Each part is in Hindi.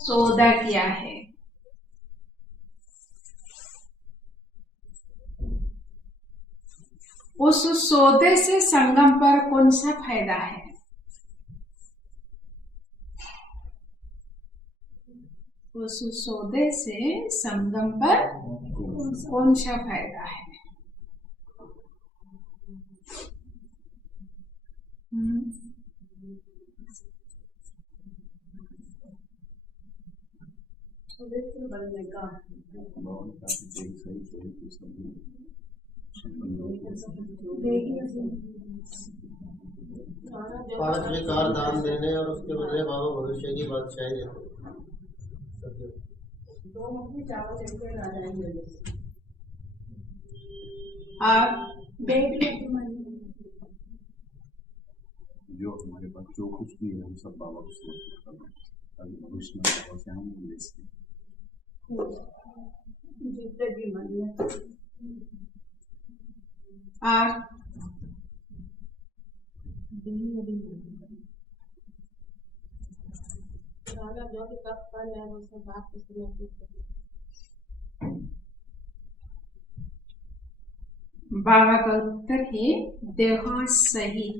सौदा किया है। उस सौदे से संगम पर कौन सा फायदा है? उस सौदे से संगम पर कौन सा फायदा है? पांच विकार दान देने और उसके बदले बाबा भविष्य की बादशाही देते। जो हमारे पास जो कुछ भी है हम सब बाबा को समर्पित करना है ताकि भविष्य में बाबा से हम ले सकें। जो भी तप कर रहे हैं उसे बात को समर्पित करें। बाबा का उत्तर है देह सही।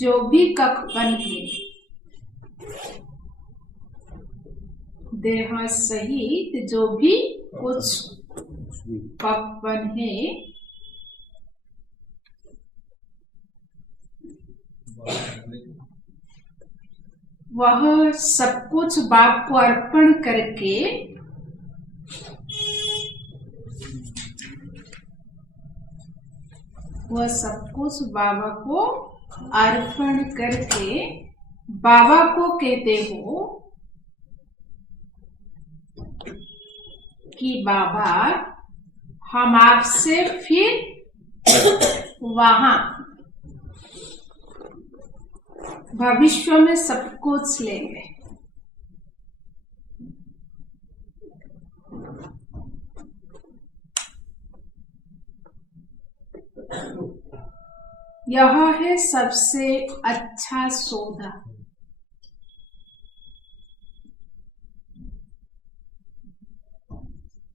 जो भी कखपन है देह सहित जो भी कुछ कखपन है वह सब कुछ बाप को अर्पण करके वह सब कुछ बाबा को अर्पण करके बाबा को कहते हो कि बाबा हम आपसे फिर वहां भविष्य में सब कुछ लेंगे। यह है सबसे अच्छा सौदा।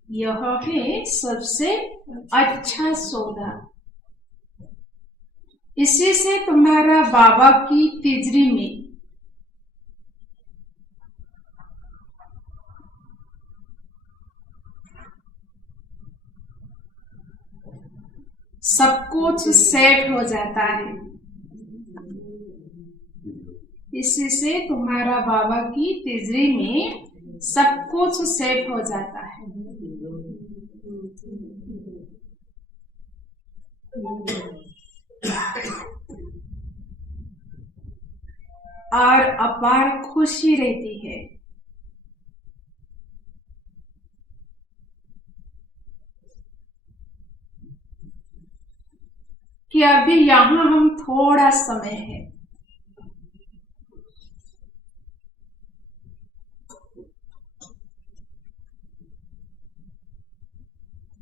यह है सबसे अच्छा सौदा। इसी से तुम्हारा बाबा की तिजरी में सब कुछ सेट हो जाता है। इसी से तुम्हारा बाबा की तिजरी में सब कुछ सेट हो जाता है। और अपार खुशी रहती है। कि अभी यहाँ हम थोड़ा समय है,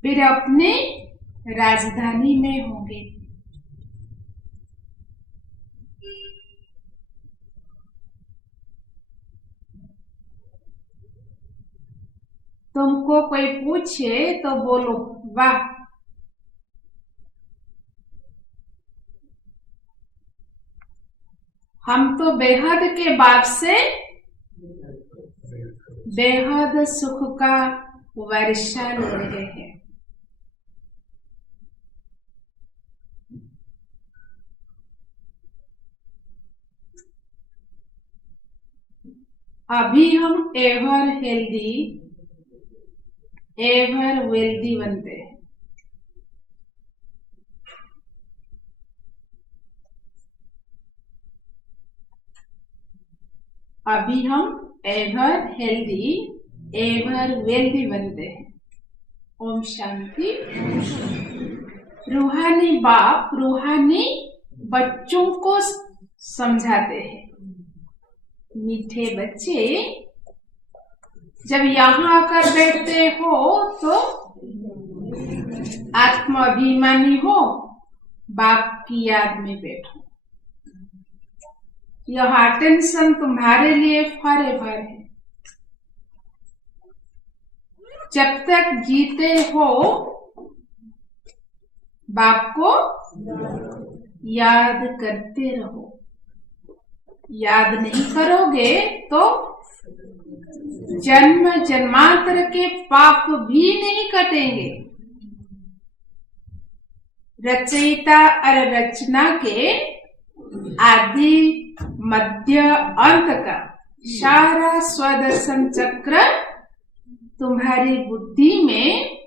फिर अपने राजधानी में होंगे। तुमको कोई पूछे तो बोलो वाह, हम तो बेहद के बाप से बेहद सुख का वर्षा ले रहे हैं। अभी हम एवर हेल्दी एवर वेल्दी बनते हैं। अभी हम एवर हेल्दी एवर वेल्दी बनते हैं। ओम शांति। रूहानी बाप रूहानी बच्चों को समझाते हैं। मीठे बच्चे जब यहाँ आकर बैठते हो तो आत्माभिमानी हो, बाप की याद में बैठो। यह टेंशन तुम्हारे लिए फॉरएवर है। जब तक जीते हो बाप को याद करते रहो। याद नहीं करोगे तो जन्म जन्मांतर के पाप भी नहीं कटेंगे। रचयिता और रचना के आदि मध्य अंत का सारा स्वदर्शन चक्र तुम्हारी बुद्धि में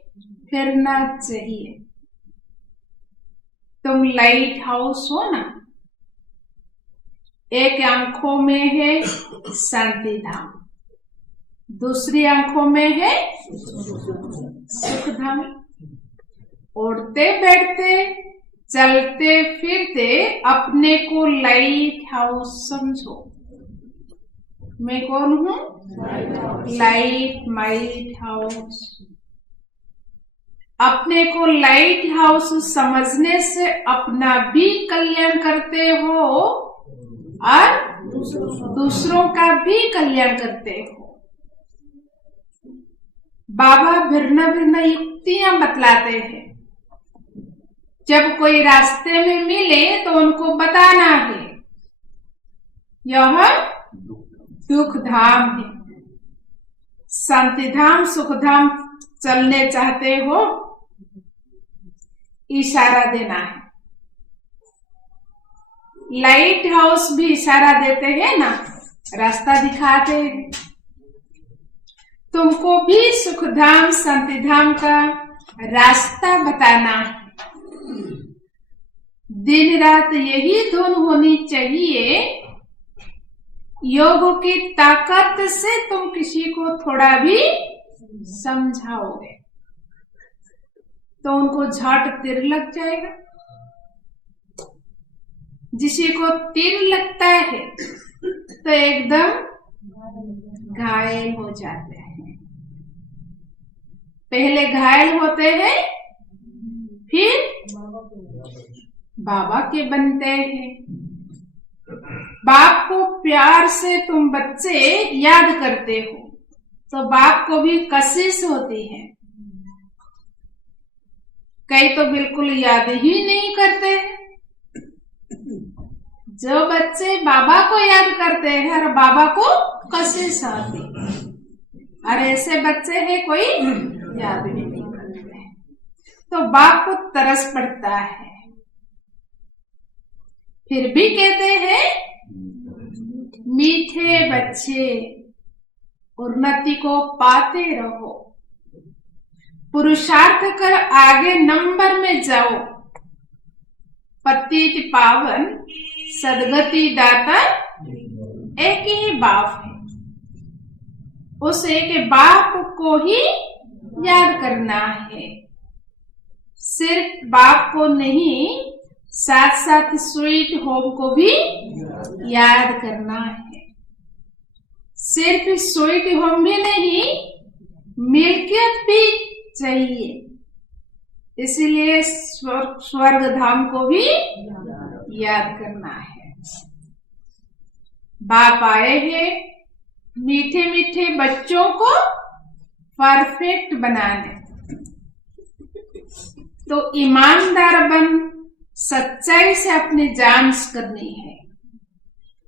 फिरना चाहिए। तुम लाइट हाउस हो ना, एक आंखों में है शांति धाम, दूसरी आंखों में है सुख धाम। उड़ते बैठते चलते फिरते अपने को लाइट हाउस समझो। मैं कौन हूँ? Light house. अपने को लाइट हाउस समझने से अपना भी कल्याण करते हो और दूसरों का भी कल्याण करते हो। बाबा भिन्न भिन्न युक्तियां बतलाते हैं। जब कोई रास्ते में मिले तो उनको बताना है यह दुख धाम है। शांति धाम सुख धाम चलने चाहते हो, इशारा देना है। लाइट हाउस भी इशारा देते हैं ना, रास्ता दिखाते हैं। तुमको भी सुख धाम शांति धाम का रास्ता बताना है। दिन रात यही धुन होनी चाहिए। योग की ताकत से तुम किसी को थोड़ा भी समझाओगे तो उनको झट तीर लग जाएगा। जिसी को तीर लगता है तो एकदम घायल हो जाते हैं। पहले घायल होते हैं फिर बाबा के बनते हैं। बाप को प्यार से तुम बच्चे याद करते हो तो बाप को भी कशिश होती है। कई तो बिल्कुल याद ही नहीं करते। जो बच्चे बाबा को याद करते हैं और बाबा को कशिश आती, और ऐसे बच्चे हैं कोई याद भी नहीं करते, तो बाप को तरस पड़ता है। फिर भी कहते हैं मीठे बच्चे उन्नति को पाते रहो, पुरुषार्थ कर आगे नंबर में जाओ। पतित पावन सदगति दाता एक ही बाप है। उस एक बाप को ही याद करना है। सिर्फ बाप को नहीं, साथ साथ स्वीट होम को भी याद करना है। सिर्फ स्वीट होम भी नहीं, मिल्कियत भी चाहिए। इसलिए स्वर्ग धाम को भी याद करना है। बाप आए हैं मीठे मीठे बच्चों को परफेक्ट बनाने। तो ईमानदार बन सच्चाई से अपनी जांच करनी है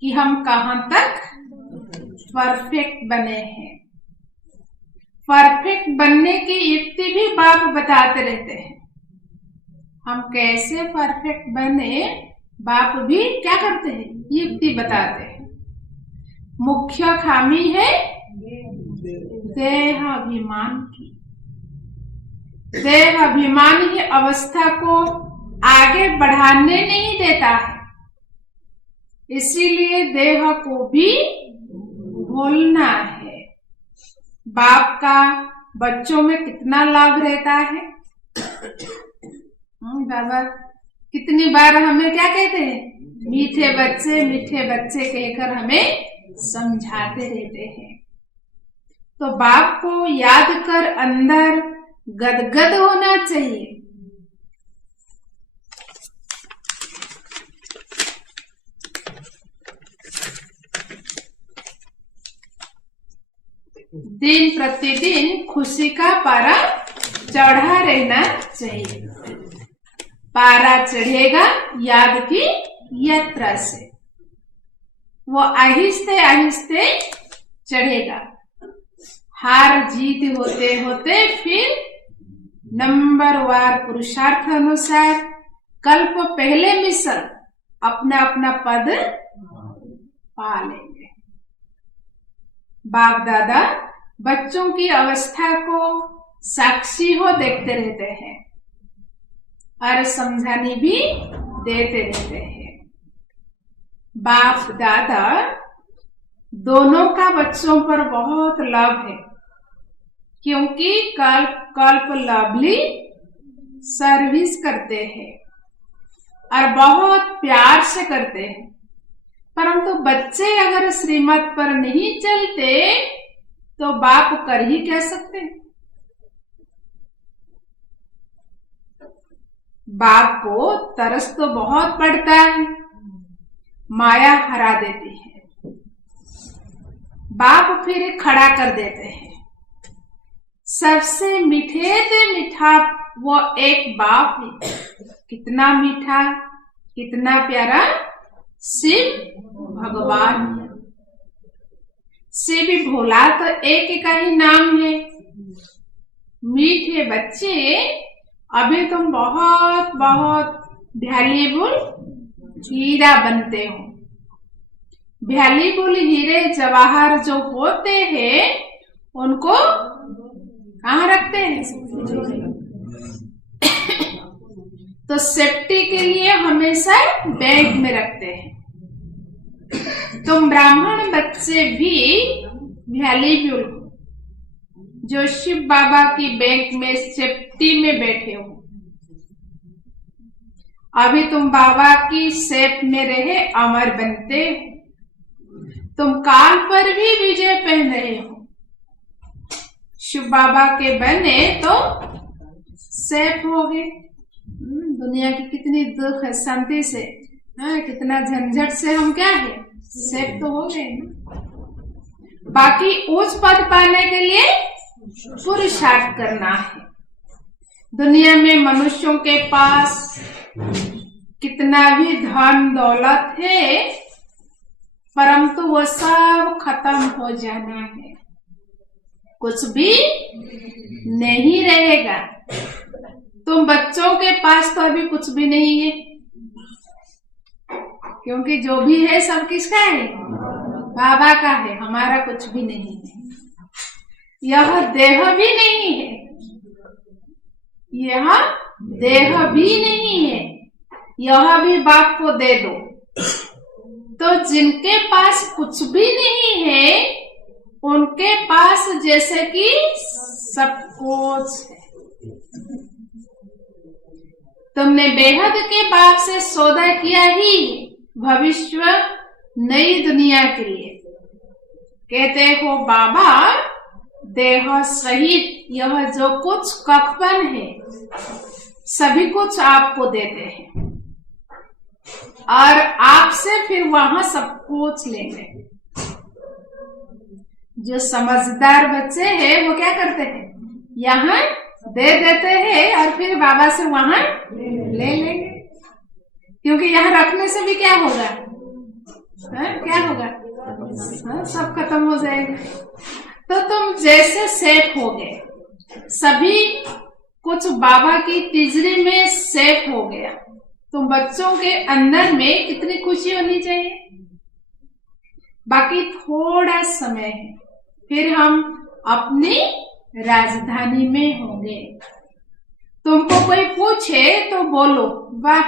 कि हम कहां तक परफेक्ट बने हैं। परफेक्ट बनने की युक्ति भी बाप बताते रहते हैं। हम कैसे परफेक्ट बने, बाप भी क्या करते हैं, युक्ति बताते हैं। मुख्य खामी है देह अभिमान की। देह अभिमान ही अवस्था को आगे बढ़ाने नहीं देता है। इसीलिए देह को भी भूलना है। बाप का बच्चों में कितना लाभ रहता है। बाबा कितनी बार हमें क्या कहते हैं, मीठे बच्चे कहकर हमें समझाते रहते हैं। तो बाप को याद कर अंदर गदगद होना चाहिए। दिन प्रतिदिन खुशी का पारा चढ़ा रहना चाहिए। पारा चढ़ेगा याद की यात्रा से, वो आहिस्ते आहिस्ते चढ़ेगा। हार जीत होते होते फिर नंबरवार पुरुषार्थ अनुसार कल्प पहले मिसल अपना अपना पद पा लेंगे। बाप दादा बच्चों की अवस्था को साक्षी हो देखते रहते हैं और समझाने भी देते रहते हैं। बाप दादा दोनों का बच्चों पर बहुत लाभ है, क्योंकि कल्प लवली सर्विस करते हैं और बहुत प्यार से करते हैं। परंतु बच्चे अगर श्रीमत पर नहीं चलते तो बाप कर ही कह सकते हैं। बाप को तरस तो बहुत पड़ता है, माया हरा देती है। बाप फिर खड़ा कर देते हैं। सबसे मीठे से मीठा वो एक बाप है। कितना मीठा, कितना प्यारा, शिव भगवान है। शिव भोला तो एक का ही नाम है। मीठे बच्चे, अभी तुम बहुत बहुत वैल्यूएबल हीरा बनते हो। वैल्यूएबल हीरे जवाहर जो होते हैं उनको कहाँ रखते हैं? तो सेफ्टी के लिए हमेशा बैंक में रखते हैं। तुम ब्राह्मण बच्चे भी वैल्यूएबल हो, जो शिव बाबा की बैंक में सेफ्टी में बैठे हो। अभी तुम बाबा की सेफ में रहे अमर बनते हो। तुम काल पर भी विजय पहन रहे हो। शिव बाबा के बने तो सेफ हो गए। दुनिया की कितनी दुख है, शांति से, कितना झंझट से हम क्या है, सेफ तो हो गए ना। बाकी उच्च पद पाने के लिए पुरुषार्थ करना है। दुनिया में मनुष्यों के पास कितना भी धन दौलत है, परंतु वो सब खत्म हो जाना है। कुछ भी नहीं रहेगा। तुम बच्चों के पास तो अभी कुछ भी नहीं है, क्योंकि जो भी है सब किसका है? बाबा का है। हमारा कुछ भी नहीं है। यह देह भी नहीं है, यह देह भी नहीं है, यह भी बाप को दे दो। तो जिनके पास कुछ भी नहीं है उनके पास जैसे कि सब कुछ है। तुमने बेहद के बाप से सौदा किया ही भविष्य नई दुनिया के लिए। कहते हो बाबा देह सहित यह जो कुछ कखपन है सभी कुछ आपको देते हैं और आपसे फिर वहां सब कुछ लेंगे। जो समझदार बच्चे हैं वो क्या करते हैं? यहाँ दे देते हैं और फिर बाबा से वहां ले लेंगे, क्योंकि यहाँ रखने से भी क्या होगा? क्या होगा? सब खत्म हो जाएगा। तो तुम जैसे सेफ हो गए, सभी कुछ बाबा की तिजरी में सेफ हो गया। तुम बच्चों के अंदर में कितनी खुशी होनी चाहिए। बाकी थोड़ा समय है, फिर हम अपनी राजधानी में होंगे। तुमको कोई पूछे तो बोलो वाह,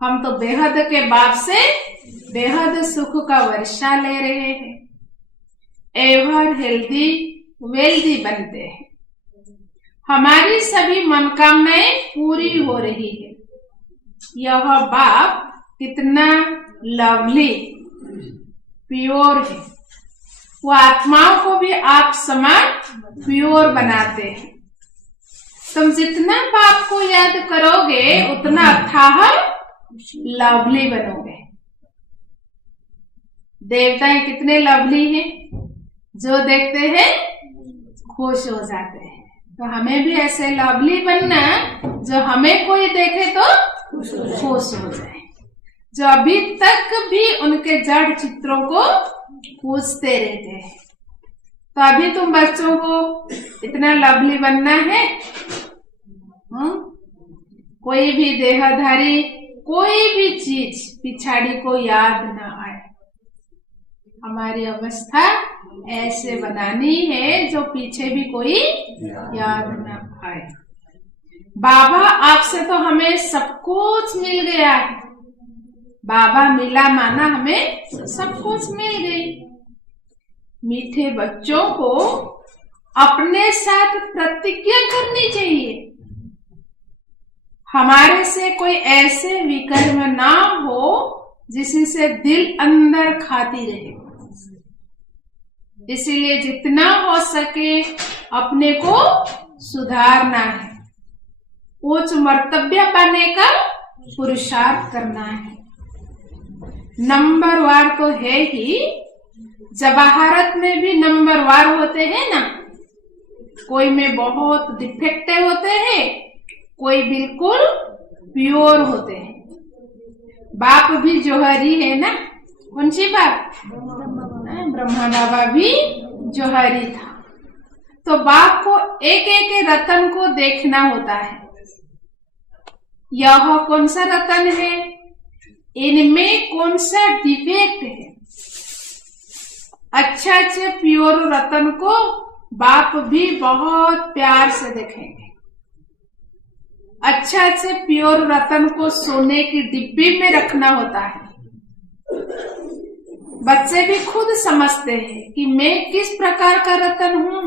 हम तो बेहद के बाप से बेहद सुख का वर्षा ले रहे हैं, एवर हेल्दी वेल्दी बनते हैं, हमारी सभी मनोकामनाएं पूरी हो रही है। यह बाप कितना लवली प्योर है। वो आत्माओं को भी आप समान प्योर बनाते हैं। तुम जितना बाप को याद करोगे उतना अथाह लवली बनोगे। देवताएं कितने लवली हैं, जो देखते हैं खुश हो जाते हैं। तो हमें भी ऐसे लवली बनना जो हमें कोई देखे तो खुश हो जाए, जो अभी तक भी उनके जड़ चित्रों को पूजते रहते हैं। तो अभी तुम बच्चों को इतना लवली बनना है। कोई भी देहधारी कोई भी चीज पिछाड़ी को याद ना आए। हमारी अवस्था ऐसे बनानी है जो पीछे भी कोई याद ना आए। बाबा आपसे तो हमें सब कुछ मिल गया है। बाबा मिला माना हमें सब कुछ मिल गई। मीठे बच्चों को अपने साथ प्रतिज्ञा करनी चाहिए, हमारे से कोई ऐसे विकर्म ना हो जिससे दिल अंदर खाती रहे। इसीलिए जितना हो सके अपने को सुधारना है, उच्च मर्तव्य पाने का पुरुषार्थ करना है। नंबरवार तो है ही, जवाहरत में भी नंबरवार होते हैं ना। कोई में बहुत डिफेक्टिव होते हैं, कोई बिल्कुल प्योर होते हैं। बाप भी जौहरी है ना। कौन सी बाप? ब्रह्मा बाबा भी जौहरी था। तो बाप को एक एक रतन को देखना होता है। यह कौन सा रतन है, इनमें कौन सा डिफेक्ट है। अच्छे प्योर रतन को बाप भी बहुत प्यार से देखेंगे। अच्छे प्योर रतन को सोने की डिब्बी में रखना होता है। बच्चे भी खुद समझते हैं कि मैं किस प्रकार का रतन हूँ,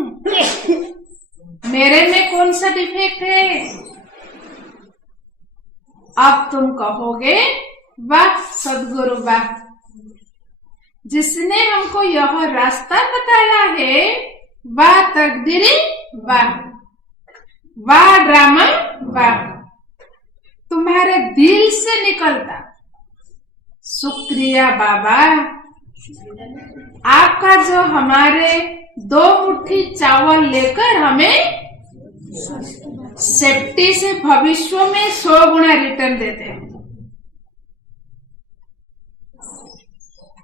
मेरे में कौन सा डिफेक्ट है। अब तुम कहोगे वाह सदगुरु वाह, जिसने हमको यह रास्ता बताया है, वाह तकदीरी वाह, वाह ड्रामा वाह, तुम्हारे दिल से निकलता। शुक्रिया बाबा, आपका जो हमारे 2 मुट्ठी चावल लेकर हमें सेफ्टी से भविष्य में 100 गुना रिटर्न देते हैं।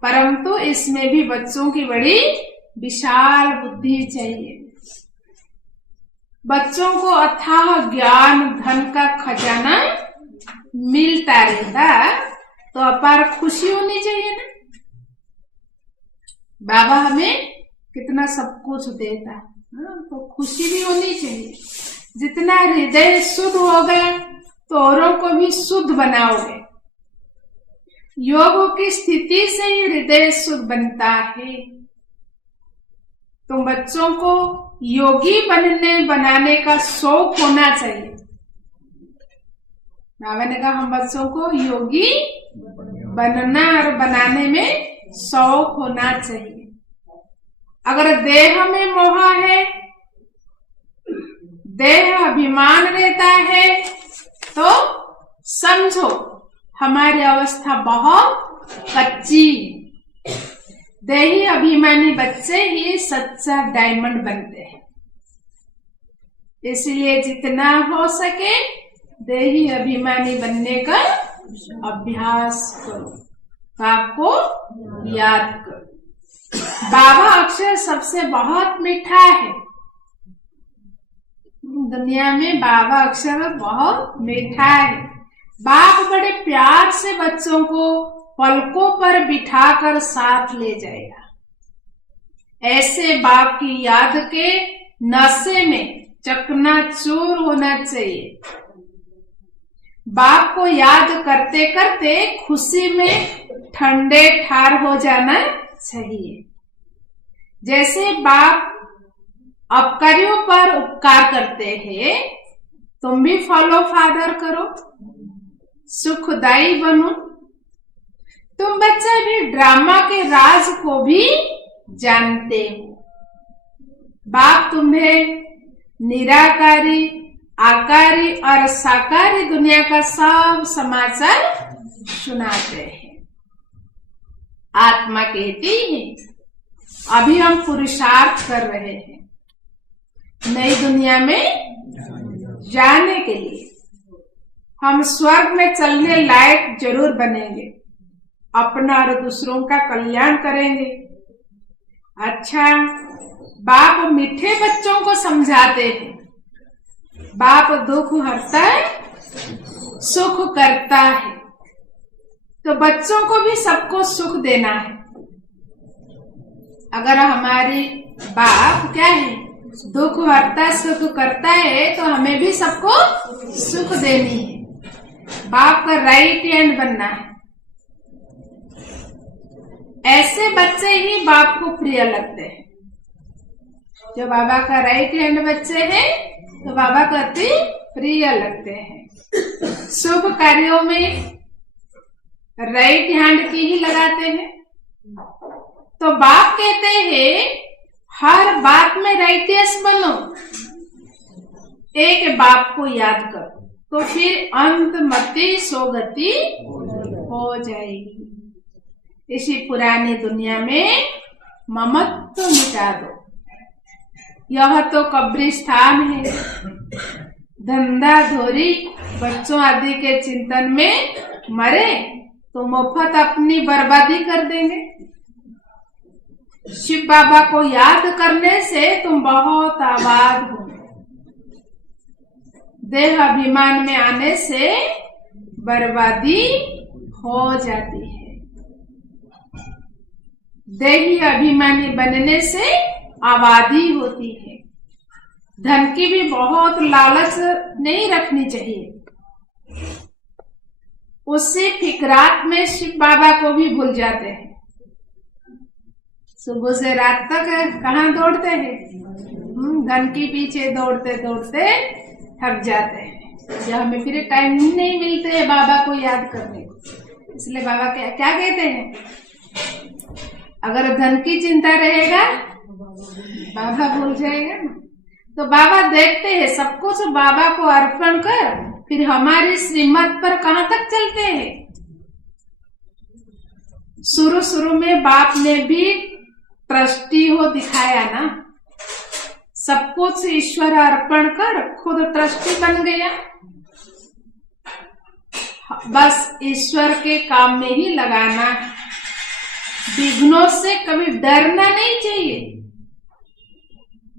परंतु इसमें भी बच्चों की बड़ी विशाल बुद्धि चाहिए। बच्चों को अथाह ज्ञान धन का खजाना मिलता रहता तो अपार खुशी होनी चाहिए ना। बाबा हमें कितना सब कुछ देता, तो खुशी भी होनी चाहिए। जितना हृदय शुद्ध होगा तो औरों को भी शुद्ध बनाओगे। योग की स्थिति से ही हृदय शुद्ध बनता है। तो बच्चों को योगी बनाने का शौक होना चाहिए। बाबा ने कहा हम बच्चों को योगी बनना और बनाने में शौक होना चाहिए। अगर देह में मोह है, देह अभिमान रहता है, तो समझो हमारी अवस्था बहुत कच्ची। देही अभिमानी बच्चे ही सच्चा डायमंड बनते हैं। इसलिए जितना हो सके देही अभिमानी बनने का अभ्यास करो, तो आपको याद करो। बाबा अक्षर सबसे बहुत मीठा है। दुनिया में बाबा अक्षर बहुत मीठा है। बाप बड़े प्यार से बच्चों को पलकों पर बिठाकर साथ ले जाएगा। ऐसे बाप की याद के नशे में चकनाचूर होना चाहिए। बाप को याद करते करते खुशी में ठंडे ठार हो जाना चाहिए। जैसे बाप अपकारियों पर उपकार करते हैं, तुम भी फॉलो फादर करो, सुखदायी बनो। तुम बच्चे भी ड्रामा के राज को भी जानते हो। बाप तुम्हें निराकारी, आकारी और साकारी दुनिया का सब समाचार सुनाते हैं। आत्मा कहती है अभी हम पुरुषार्थ कर रहे हैं। नई दुनिया में जाने के लिए। हम स्वर्ग में चलने लायक जरूर बनेंगे, अपना और दूसरों का कल्याण करेंगे। अच्छा, बाप मीठे बच्चों को समझाते हैं, बाप दुख हरता है, सुख करता है, तो बच्चों को भी सबको सुख देना है। अगर हमारी बाप क्या है, दुख हरता सुख करता है, तो हमें भी सबको सुख देनी है। बाप का राइट हैंड बनना है। ऐसे बच्चे ही बाप को प्रिय लगते हैं। जो बाबा का राइट हैंड बच्चे हैं, तो बाबा को अति प्रिय लगते हैं। शुभ कार्यों में राइट हैंड की ही लगाते हैं। तो बाप कहते हैं हर बात में राइटियस बनो, एक बाप को याद करो, तो फिर अंतमति सोगति हो जाएगी। इसी पुरानी दुनिया में ममत्व मिटा दो। यह तो कब्रिस्तान है। धंधा धोरी बच्चों आदि के चिंतन में मरे तो मुफ्त अपनी बर्बादी कर देंगे। शिव बाबा को याद करने से तुम बहुत आबाद हो। देह अभिमान में आने से बर्बादी हो जाती है। देही अभिमानी बनने से आबादी होती है। धन की भी बहुत लालच नहीं रखनी चाहिए। उसी फिक्रात में शिव बाबा को भी भूल जाते हैं। सुबह से रात तक कहाँ दौड़ते हैं, धन के पीछे दौड़ते दौड़ते थक जाते हैं। जब हमें फिर टाइम ही नहीं मिलते है बाबा को याद करने को। इसलिए बाबा क्या कहते हैं, अगर धन की चिंता रहेगा बाबा भूल जाएगा ना। तो बाबा देखते हैं सब कुछ बाबा को अर्पण कर, फिर हमारी श्रीमत पर कहाँ तक चलते हैं। शुरू शुरू में बाप ने भी ट्रस्टी हो दिखाया ना, सब कुछ ईश्वर अर्पण कर खुद ट्रस्टी बन गया। बस ईश्वर के काम में ही लगाना, विघ्नों से कभी डरना नहीं चाहिए।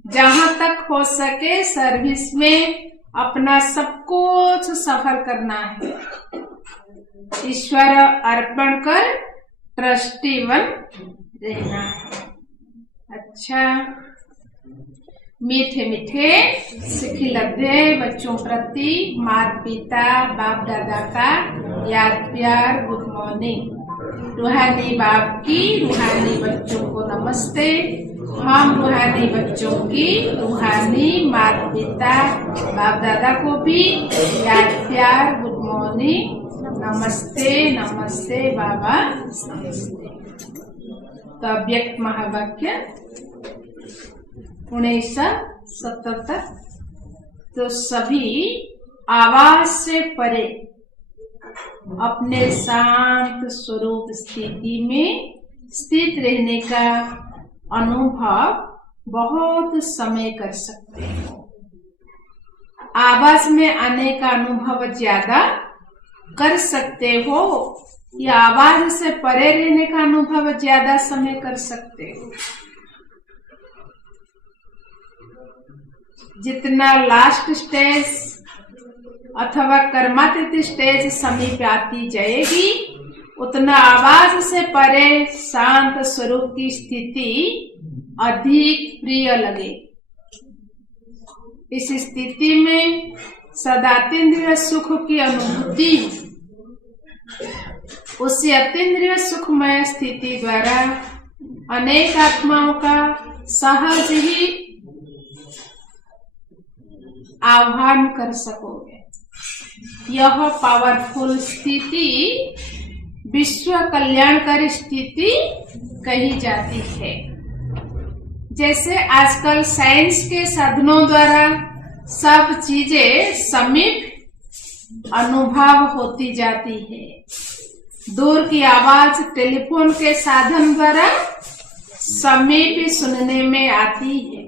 जहां तक हो सके सर्विस में अपना सब कुछ सफल करना है। ईश्वर अर्पण कर ट्रस्टी बन रहना है। अच्छा, मीठे मीठे सिखिलते बच्चों प्रति माता पिता बाप दादा का याद प्यार, गुड मॉर्निंग। रूहानी बाप की रूहानी बच्चों को नमस्ते। हम रूहानी बच्चों की रूहानी माता पिता बाप दादा को भी याद प्यार, गुड मॉर्निंग, नमस्ते नमस्ते बाबा नमस्ते। तो अव्यक्त महावाक्य 1977। तो सभी आवाज से परे अपने शांत स्वरूप स्थिति में स्थित रहने का अनुभव बहुत समय कर सकते हो। आवाज में आने का अनुभव ज्यादा कर सकते हो या आवाज से परे रहने का अनुभव ज्यादा समय कर सकते हो। जितना लास्ट स्टेज अथवा कर्मातीत स्टेज समीप आती जाएगी, उतना आवाज से परे शांत स्वरूप की स्थिति अधिक प्रिय लगे। इस स्थिति में सदातीन्द्रिय सुख की अनुभूति, उसी अतीन्द्रिय सुखमय स्थिति द्वारा अनेक आत्माओं का सहज ही आह्वान कर सकोगे। यह पावरफुल स्थिति विश्व कल्याणकारी स्थिति कही जाती है। जैसे आजकल साइंस के साधनों द्वारा सब चीजें समीप अनुभव होती जाती है। दूर की आवाज टेलीफोन के साधन द्वारा समीप सुनने में आती है।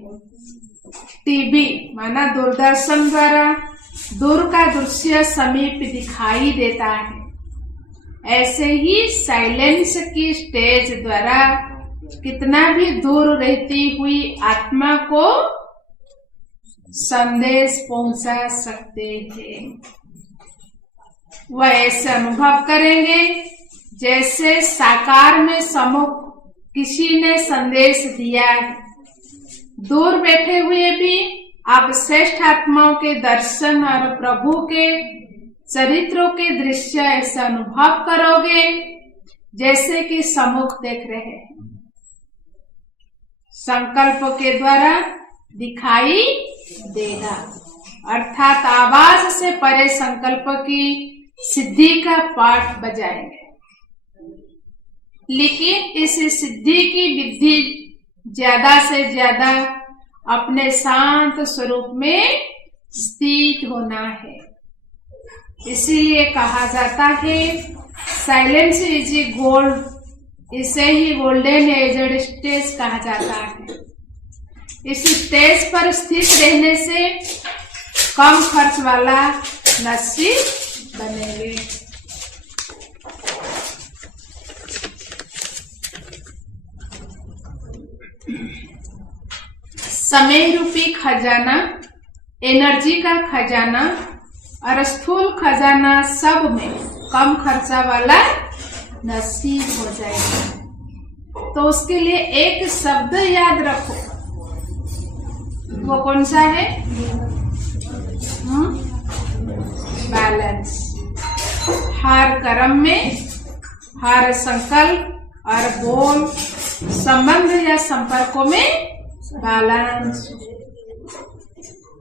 टीवी माना दूरदर्शन द्वारा दूर का दृश्य समीप दिखाई देता है, ऐसे ही साइलेंस की स्टेज द्वारा कितना भी दूर रहती हुई आत्मा को संदेश पहुंचा सकते हैं। वह ऐसे अनुभव करेंगे जैसे साकार में सम्मुख किसी ने संदेश दिया है। दूर बैठे हुए भी आप श्रेष्ठ आत्माओं के दर्शन और प्रभु के चरित्रों के दृश्य ऐसा अनुभव करोगे जैसे कि सम्मुख देख रहे हैं। संकल्प के द्वारा दिखाई देगा, अर्थात आवाज से परे संकल्प की सिद्धि का पाठ बजाएंगे। लेकिन इस सिद्धि की विधि ज्यादा से ज्यादा अपने शांत स्वरूप में स्थित होना है। इसीलिए कहा जाता है साइलेंस इज ए गोल्ड, इसे ही गोल्डन एजड स्टेज कहा जाता है। इस स्टेज पर स्थित रहने से कम खर्च वाला नसीब बनेंगे। समय रूपी खजाना, एनर्जी का खजाना और स्थूल खजाना सब में कम खर्चा वाला नसीब हो जाएगा। तो उसके लिए एक शब्द याद रखो, वो कौन सा है? बैलेंस। हर कर्म में, हर संकल्प और बोल, संबंध या संपर्कों में बैलेंस।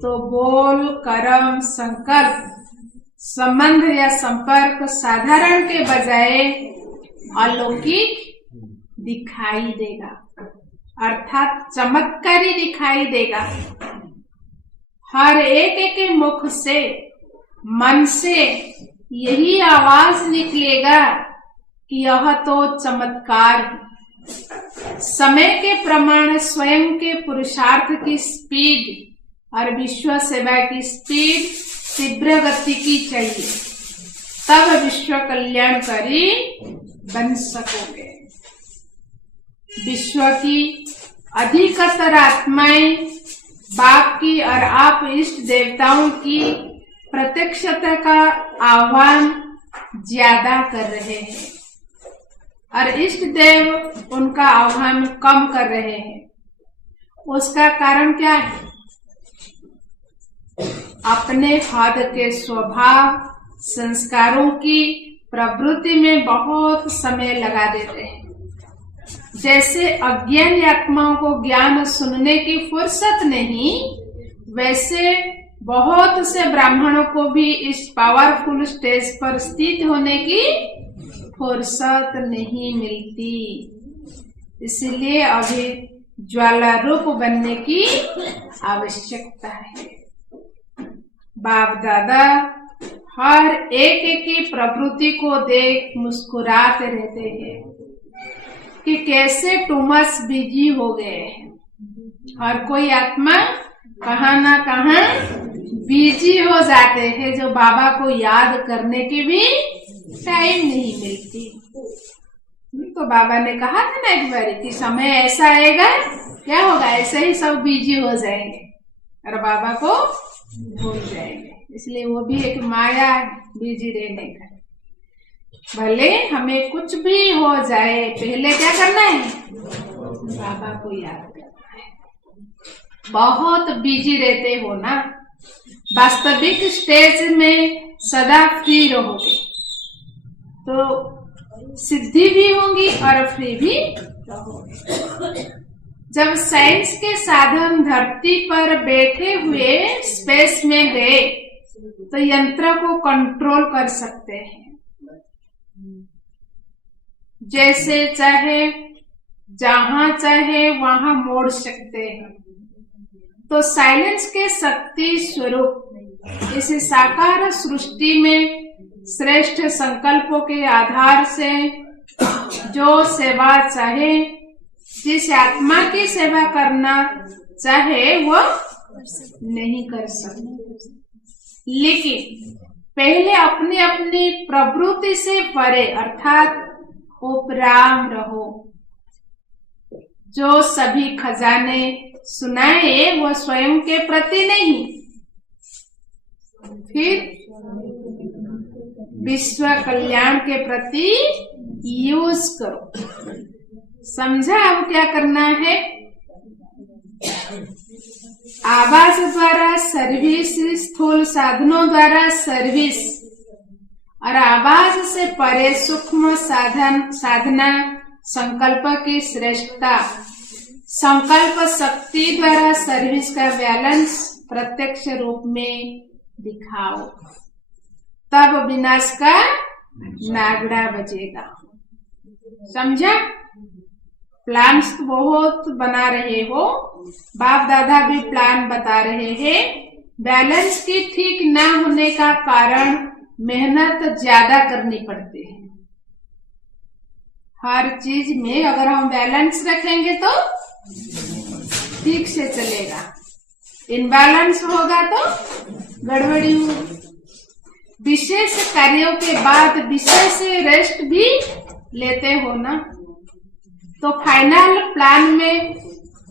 तो बोल, कर्म, संकल्प, संबंध या संपर्क साधारण के बजाय अलौकिक दिखाई देगा, अर्थात चमत्कारी दिखाई देगा। हर एक के मुख से, मन से यही आवाज निकलेगा कि यह तो चमत्कार है। समय के प्रमाण स्वयं के पुरुषार्थ की स्पीड और विश्व सेवा की स्पीड तीव्र गति की चाहिए, तब विश्व कल्याणकारी बन सकोगे। विश्व की अधिकतर आत्माएं बाप की और आप इष्ट देवताओं की प्रत्यक्षता का आह्वान ज्यादा कर रहे हैं और इष्ट देव उनका आह्वान कम कर रहे हैं। उसका कारण क्या है? अपने फाद के स्वभाव, संस्कारों की प्रवृत्ति में बहुत समय लगा देते हैं। जैसे अज्ञानी आत्माओं को ज्ञान सुनने की फुर्सत नहीं, वैसे बहुत से ब्राह्मणों को भी इस पावरफुल स्टेज पर स्थित होने की फुर्सत नहीं मिलती। इसलिए अभी ज्वाला रूप बनने की आवश्यकता है। बाप दादा हर एक की प्रवृत्ति को देख मुस्कुराते रहते हैं कि कैसे टूमस बिजी हो गए हैं। हर कोई आत्मा कहाँ ना कहाँ बिजी हो जाते हैं, जो बाबा को याद करने की भी टाइम नहीं मिलती। तो बाबा ने कहा था ना एक बार कि समय ऐसा आएगा, क्या होगा, ऐसे ही सब बिजी हो जाएंगे और बाबा को भूल जाएंगे। इसलिए वो भी एक माया बिजी रहने का। भले हमें कुछ भी हो जाए, पहले क्या करना है? बाबा को याद करना है। बहुत बिजी रहते हो ना, वास्तविक स्टेज में सदा फ्री रहोगे तो सिद्धि भी होंगी और फ्री भी रहोगे। जब साइंस के साधन धरती पर बैठे हुए स्पेस में गए तो यंत्र को कंट्रोल कर सकते हैं, जैसे चाहे जहां चाहे वहां मोड़ सकते हैं। तो साइलेंस के शक्ति स्वरूप इस साकार सृष्टि में श्रेष्ठ संकल्पों के आधार से जो सेवा चाहे, जिस आत्मा की सेवा करना चाहे वो नहीं कर सकते। लेकिन पहले अपनी अपनी प्रवृत्ति से परे अर्थात उपराम रहो। जो सभी खजाने सुनाए वो स्वयं के प्रति नहीं, फिर विश्व कल्याण के प्रति यूज करो। समझा अब क्या करना है? आवाज द्वारा सर्विस, स्थूल साधनों द्वारा सर्विस और आवाज से परे सूक्ष्म साधना संकल्प की श्रेष्ठता, संकल्प शक्ति द्वारा सर्विस का बैलेंस प्रत्यक्ष रूप में दिखाओ, तब विनाश का नागड़ा बजेगा। समझा? प्लान्स तो बहुत बना रहे हो, बाप दादा भी प्लान बता रहे हैं। बैलेंस की ठीक ना होने का कारण मेहनत ज्यादा करनी पड़ती है। हर चीज में अगर हम बैलेंस रखेंगे तो ठीक से चलेगा, इनबैलेंस होगा तो गड़बड़ी होगी। विशेष कार्यों के बाद विशेष रेस्ट भी लेते हो ना, तो फाइनल प्लान में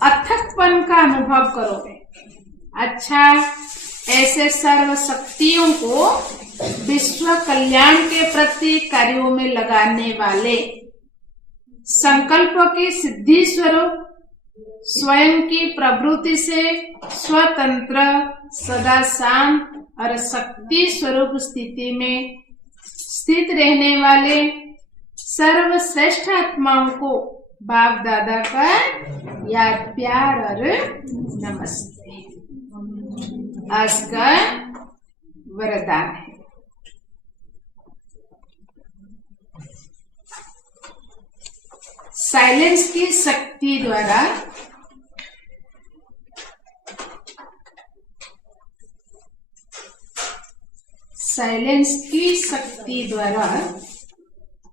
अथकपन का अनुभव करोगे। अच्छा, ऐसे सर्व शक्तियों को विश्व कल्याण के प्रति कार्यों में लगाने वाले, संकल्प की सिद्धि स्वरूप स्वयं की प्रवृत्ति से स्वतंत्र, सदा शांत और शक्ति स्वरूप स्थिति में स्थित रहने वाले सर्वश्रेष्ठ आत्माओं को बाप दादा का याद, प्यार और नमस्ते। आज का वरदान है। साइलेंस की शक्ति द्वारा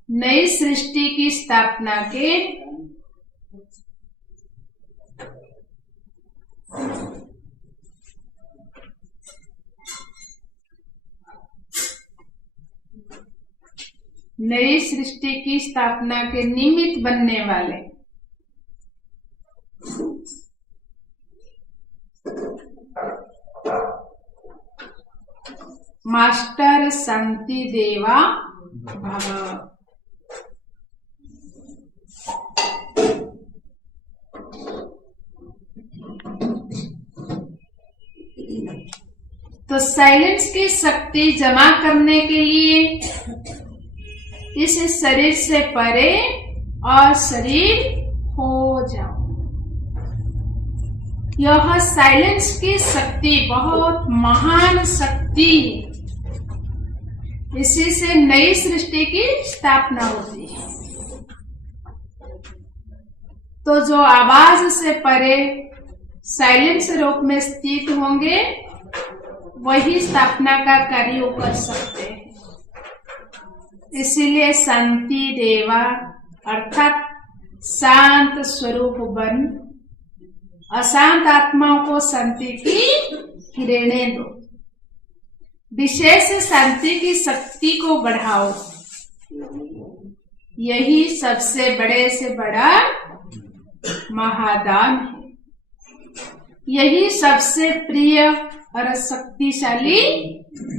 नई सृष्टि की स्थापना के निमित्त बनने वाले मास्टर शांति देवा भव। तो साइलेंस की शक्ति जमा करने के लिए इस शरीर से परे और शरीर हो जाओ। यह साइलेंस की शक्ति बहुत महान शक्ति है। इसी से नई सृष्टि की स्थापना होती है। तो जो आवाज से परे साइलेंस रूप में स्थित होंगे वही स्थापना का कार्य कर सकते हैं। इसीलिए शांति देवा अर्थात शांत स्वरूप बन अशांत आत्माओं को शांति की किरणें दो। विशेष शांति की शक्ति को बढ़ाओ। यही सबसे बड़े से बड़ा महादान है। यही सबसे प्रिय और शक्तिशाली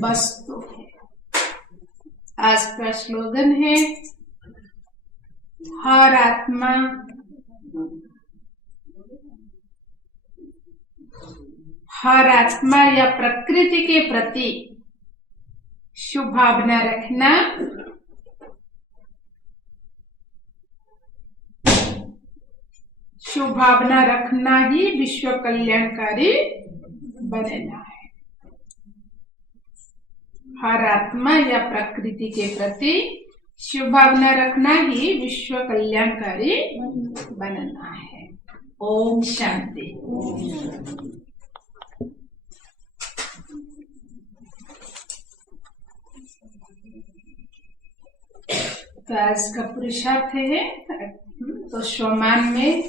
वस्तु है। आज का स्लोगन है, हर आत्मा या प्रकृति के प्रति शुभ भावना रखना, शुभ भावना रखना ही विश्व कल्याणकारी बनना है। हर आत्मा या प्रकृति के प्रति शुभ भावना रखना ही विश्व कल्याणकारी बनना है। ओम शांति। तो आज का पुरुषार्थ है तो सोमान में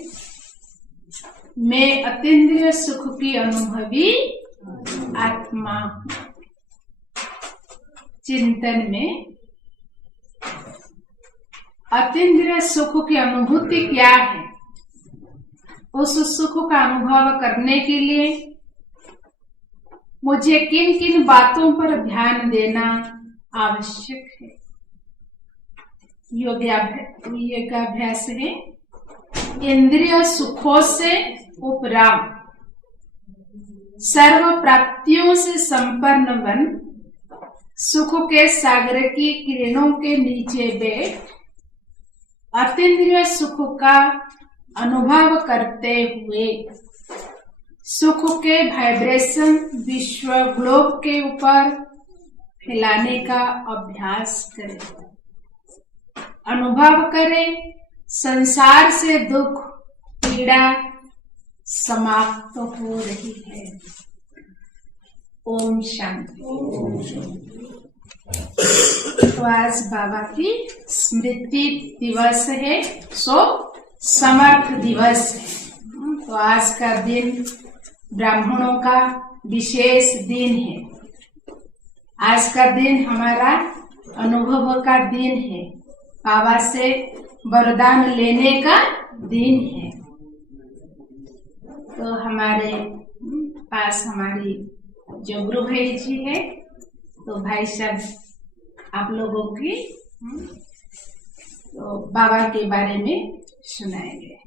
मैं अतीन्द्रिय सुख की अनुभवी आत्मा हूं। चिंतन में अतीन्द्रिय सुख की अनुभूति क्या है, उस सुख का अनुभव करने के लिए मुझे किन किन बातों पर ध्यान देना आवश्यक है। योगाभ्यास है इंद्रिय सुखों से उपराम सर्व प्राप्तियों से संपन्न बन सुख के सागर की किरणों के नीचे बैठ अतीन्द्रिय सुख का अनुभव करते हुए सुख के वाइब्रेशन विश्व ग्लोब के ऊपर फैलाने का अभ्यास करें। अनुभव करें संसार से दुख पीड़ा समाप्त हो रही है। ओम शांति। तो आज बाबा की स्मृति दिवस है, सो समर्थ दिवस है। तो आज का दिन ब्राह्मणों का विशेष दिन है। आज का दिन हमारा अनुभव का दिन है, बाबा से वरदान लेने का दिन है। तो हमारे पास हमारी जो गुरु भाई जी है, तो भाई साहब आप लोगों की तो बाबा के बारे में सुनाएंगे।